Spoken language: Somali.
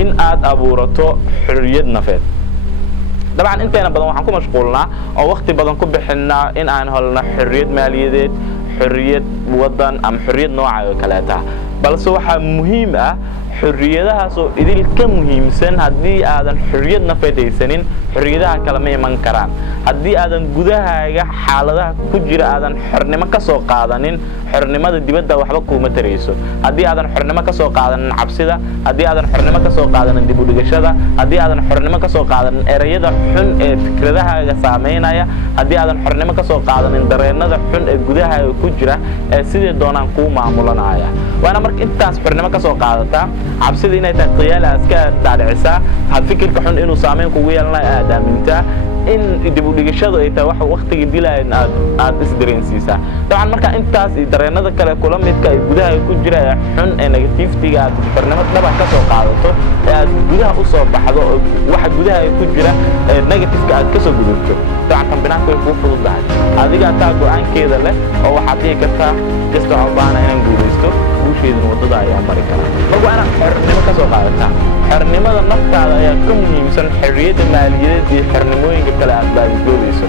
in aad abuurato xorriyad nafeed dabcan inteena badan waxaan ku mashquulnaa oo waqti badan ku bixinaa in aan helno xorriyad maaliyadeed xorriyad wadan ama xorriyad nooca oo kale ah balse waxa muhiim ah xorriyadahaas oo idil ka muhiimsan haddii aadan xorriyad nafeed haysanin xorriyadaha kale ma iman karaan haddii aadan gudahaaga xaaladaha ku jira aadan xornimo ka soo qaadanin xornimada dibadda waxba kuma tarayso haddii aadan xornimo ka soo qaadanin cabsida haddii aadan xornimo ka soo qaadanin dib u dhigashada haddii aadan xornimo ka soo qaadanin erayada xun ee fikradahaaga saameynaya haddii aadan xornimo ka soo qaadanin dareenada xun ee gudahaaga ku jira ee sidii doonaan kuu maamulanaya waana marka intaas xornimo ka soo qaadataa cabsida inay tahay qiyaala iska dhaadhicisaa had fikirka xun inuu saameyn kugu yeelanayo aad aamintaa in dib u dhigashadu ay tahay wax waqtiga dilaayeen aad isdareensiisaa dabcan marka intaas dareenada kale kula midka ay gudaha ku jira ee xun ee negativity-ga aad xornimo dhab ka soo qaadato ee aad gudaha u soo baxdo waxa gudaha ku jira ee negative-ka aad ka soo gudubto dabcan binaanku way ku fududahay adiga taa go'aankeeda leh oo waxaad dhihi kartaa kasta oo baana inaan guulaysto guusheedana wadada ayaa mari karaa marka ana xornimo ka soo qaadataa xornimada naftaada ayaa ka muhiimsan xorriyadda maaliyadeed iyo xornimooyinka kale aad baadiyayso